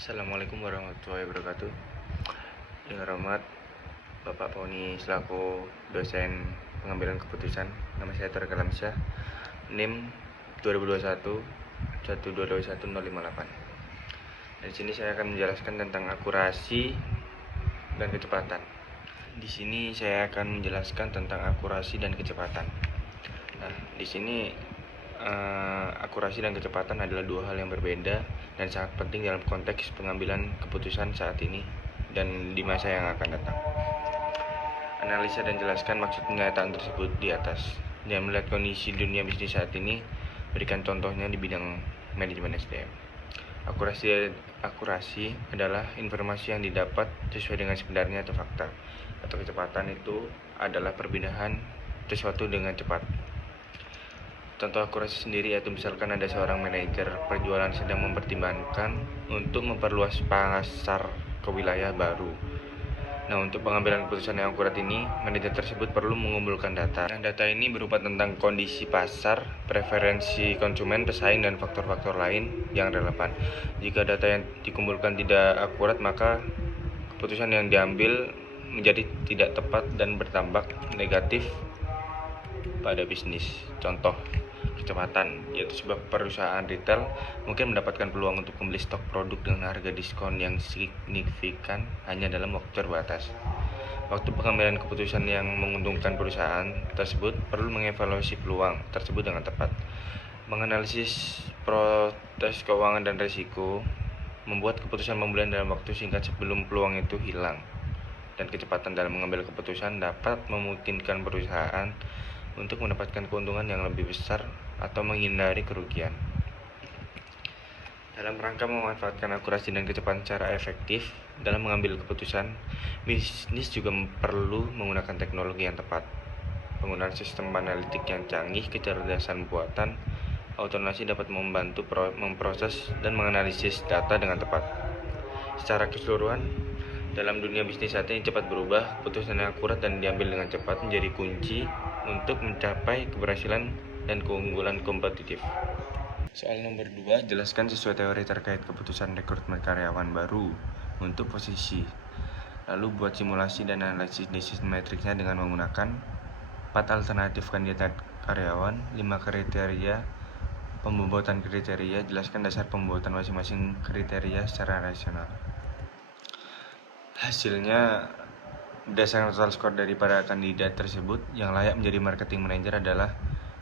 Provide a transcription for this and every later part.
Assalamualaikum warahmatullahi wabarakatuh. Dengan hormat Bapak Poni selaku dosen pengambilan keputusan. Nama saya Tariq Alamsyah, NIM 2021 1221058. Di sini saya akan menjelaskan tentang akurasi dan kecepatan. Di sini saya akan menjelaskan tentang akurasi dan kecepatan. Nah, di sini akurasi dan kecepatan adalah dua hal yang berbeda dan sangat penting dalam konteks pengambilan keputusan saat ini dan di masa yang akan datang. Analisa dan jelaskan maksud pernyataan tersebut di atas. Dan melihat kondisi dunia bisnis saat ini, berikan contohnya di bidang manajemen SDM. Akurasi adalah informasi yang didapat sesuai dengan sebenarnya atau fakta. Atau kecepatan itu adalah perbedaan sesuatu dengan cepat. Contoh akurasi sendiri yaitu misalkan ada seorang manajer penjualan sedang mempertimbangkan untuk memperluas pasar ke wilayah baru. Nah, untuk pengambilan keputusan yang akurat ini, manajer tersebut perlu mengumpulkan data. Nah, data ini berupa tentang kondisi pasar, preferensi konsumen, pesaing, dan faktor-faktor lain yang relevan. Jika data yang dikumpulkan tidak akurat, maka keputusan yang diambil menjadi tidak tepat dan berdampak negatif pada bisnis. Contoh kecepatan, yaitu sebuah perusahaan retail mungkin mendapatkan peluang untuk membeli stok produk dengan harga diskon yang signifikan hanya dalam waktu terbatas. Waktu pengambilan keputusan yang menguntungkan perusahaan tersebut perlu mengevaluasi peluang tersebut dengan tepat, menganalisis proses keuangan dan risiko, membuat keputusan pembelian dalam waktu singkat sebelum peluang itu hilang. Dan kecepatan dalam mengambil keputusan dapat memungkinkan perusahaan untuk mendapatkan keuntungan yang lebih besar atau menghindari kerugian. Dalam rangka memanfaatkan akurasi dan kecepatan secara efektif dalam mengambil keputusan, bisnis juga perlu menggunakan teknologi yang tepat. Penggunaan sistem analitik yang canggih, kecerdasan buatan, automasi dapat membantu memproses dan menganalisis data dengan tepat. Secara keseluruhan, dalam dunia bisnis saat ini cepat berubah, keputusan yang akurat dan diambil dengan cepat menjadi kunci untuk mencapai keberhasilan dan keunggulan kompetitif. Soal nomor 2, jelaskan sesuai teori terkait keputusan rekrutmen karyawan baru untuk posisi. Lalu buat simulasi dan analisis decision matrixnya dengan menggunakan 4 alternatif kandidat karyawan, 5 kriteria, pembobotan kriteria, jelaskan dasar pembobotan masing-masing kriteria secara rasional. Hasilnya, berdasarkan total skor daripada kandidat tersebut, yang layak menjadi marketing manager adalah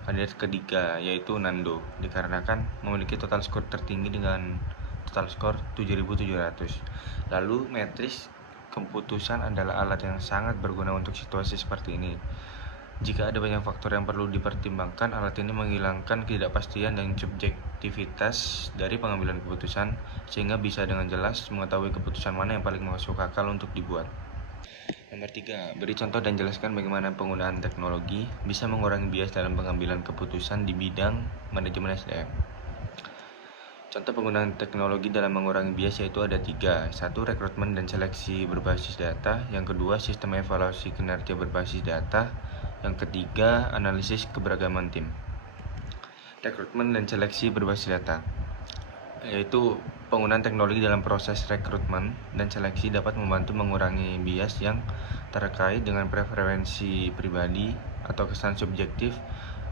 kandidat ketiga, yaitu Nando, dikarenakan memiliki total skor tertinggi dengan total skor 7.700. Lalu, matriks keputusan adalah alat yang sangat berguna untuk situasi seperti ini. Jika ada banyak faktor yang perlu dipertimbangkan, alat ini menghilangkan ketidakpastian dan subjektivitas dari pengambilan keputusan, sehingga bisa dengan jelas mengetahui keputusan mana yang paling masuk akal untuk dibuat. Nomor 3, beri contoh dan jelaskan bagaimana penggunaan teknologi bisa mengurangi bias dalam pengambilan keputusan di bidang manajemen SDM. Contoh penggunaan teknologi dalam mengurangi bias yaitu ada 3. 1. Rekrutmen dan seleksi berbasis data. Yang kedua, sistem evaluasi kinerja berbasis data. Yang ketiga, analisis keberagaman tim. Rekrutmen dan seleksi berbasis data, yaitu penggunaan teknologi dalam proses rekrutmen dan seleksi dapat membantu mengurangi bias yang terkait dengan preferensi pribadi atau kesan subjektif.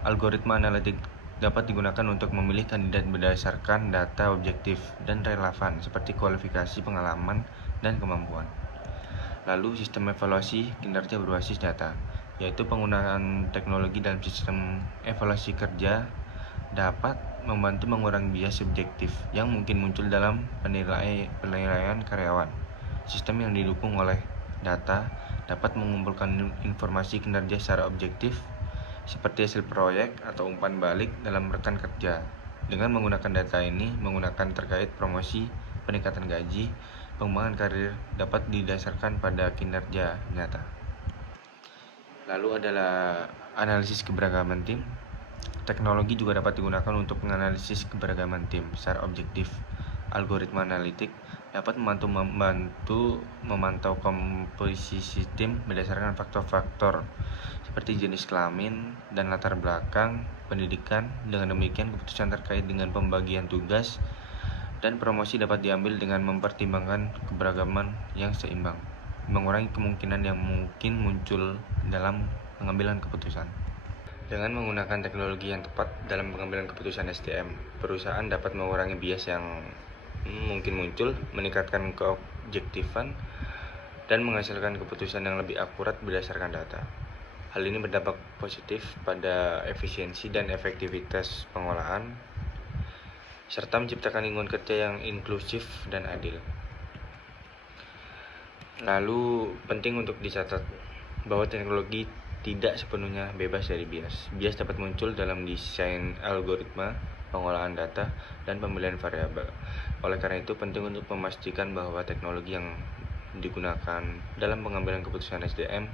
Algoritma analitik dapat digunakan untuk memilih kandidat berdasarkan data objektif dan relevan seperti kualifikasi, pengalaman, dan kemampuan. Lalu sistem evaluasi kinerja berbasis data, yaitu penggunaan teknologi dalam sistem evaluasi kerja dapat membantu mengurangi bias subjektif yang mungkin muncul dalam penilaian karyawan. Sistem yang didukung oleh data dapat mengumpulkan informasi kinerja secara objektif seperti hasil proyek atau umpan balik dalam rekan kerja. Dengan menggunakan data ini, menggunakan terkait promosi, peningkatan gaji, pengembangan karir dapat didasarkan pada kinerja nyata. Lalu adalah analisis keberagaman tim. Teknologi juga dapat digunakan untuk menganalisis keberagaman tim secara objektif. Algoritma analitik dapat membantu memantau komposisi tim berdasarkan faktor-faktor seperti jenis kelamin dan latar belakang pendidikan. Dengan demikian, keputusan terkait dengan pembagian tugas Dan promosi dapat diambil dengan mempertimbangkan keberagaman yang seimbang, mengurangi kemungkinan yang mungkin muncul dalam pengambilan keputusan. Dengan menggunakan teknologi yang tepat dalam pengambilan keputusan SDM, perusahaan dapat mengurangi bias yang mungkin muncul, meningkatkan keobjektifan, dan menghasilkan keputusan yang lebih akurat berdasarkan data. Hal ini berdampak positif pada efisiensi dan efektivitas pengolahan, serta menciptakan lingkungan kerja yang inklusif dan adil. Lalu, penting untuk dicatat bahwa teknologi tidak sepenuhnya bebas dari bias. Bias dapat muncul dalam desain algoritma, pengolahan data, dan pemilihan variabel. Oleh karena itu, penting untuk memastikan bahwa teknologi yang digunakan dalam pengambilan keputusan SDM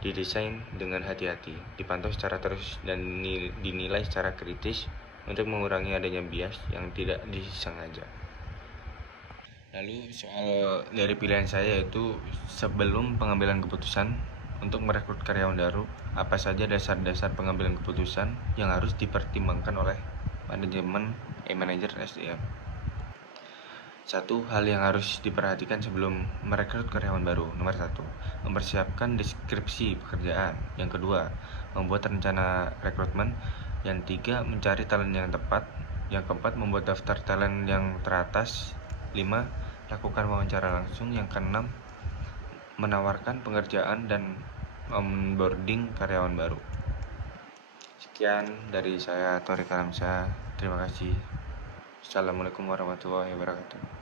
didesain dengan hati-hati, dipantau secara terus, dan dinilai secara kritis untuk mengurangi adanya bias yang tidak disengaja. Lalu soal dari pilihan saya yaitu sebelum pengambilan keputusan untuk merekrut karyawan baru, apa saja dasar-dasar pengambilan keputusan yang harus dipertimbangkan oleh manajer SDM. Satu hal yang harus diperhatikan sebelum merekrut karyawan baru. Nomor 1, mempersiapkan deskripsi pekerjaan. Yang kedua, membuat rencana rekrutmen. Yang 3, mencari talent yang tepat. Yang keempat, membuat daftar talent yang teratas. 5, lakukan wawancara langsung. Yang keenam, menawarkan pengerjaan dan onboarding karyawan baru. Sekian dari saya, Tori Kalamsa. Terima kasih. Assalamualaikum warahmatullahi wabarakatuh.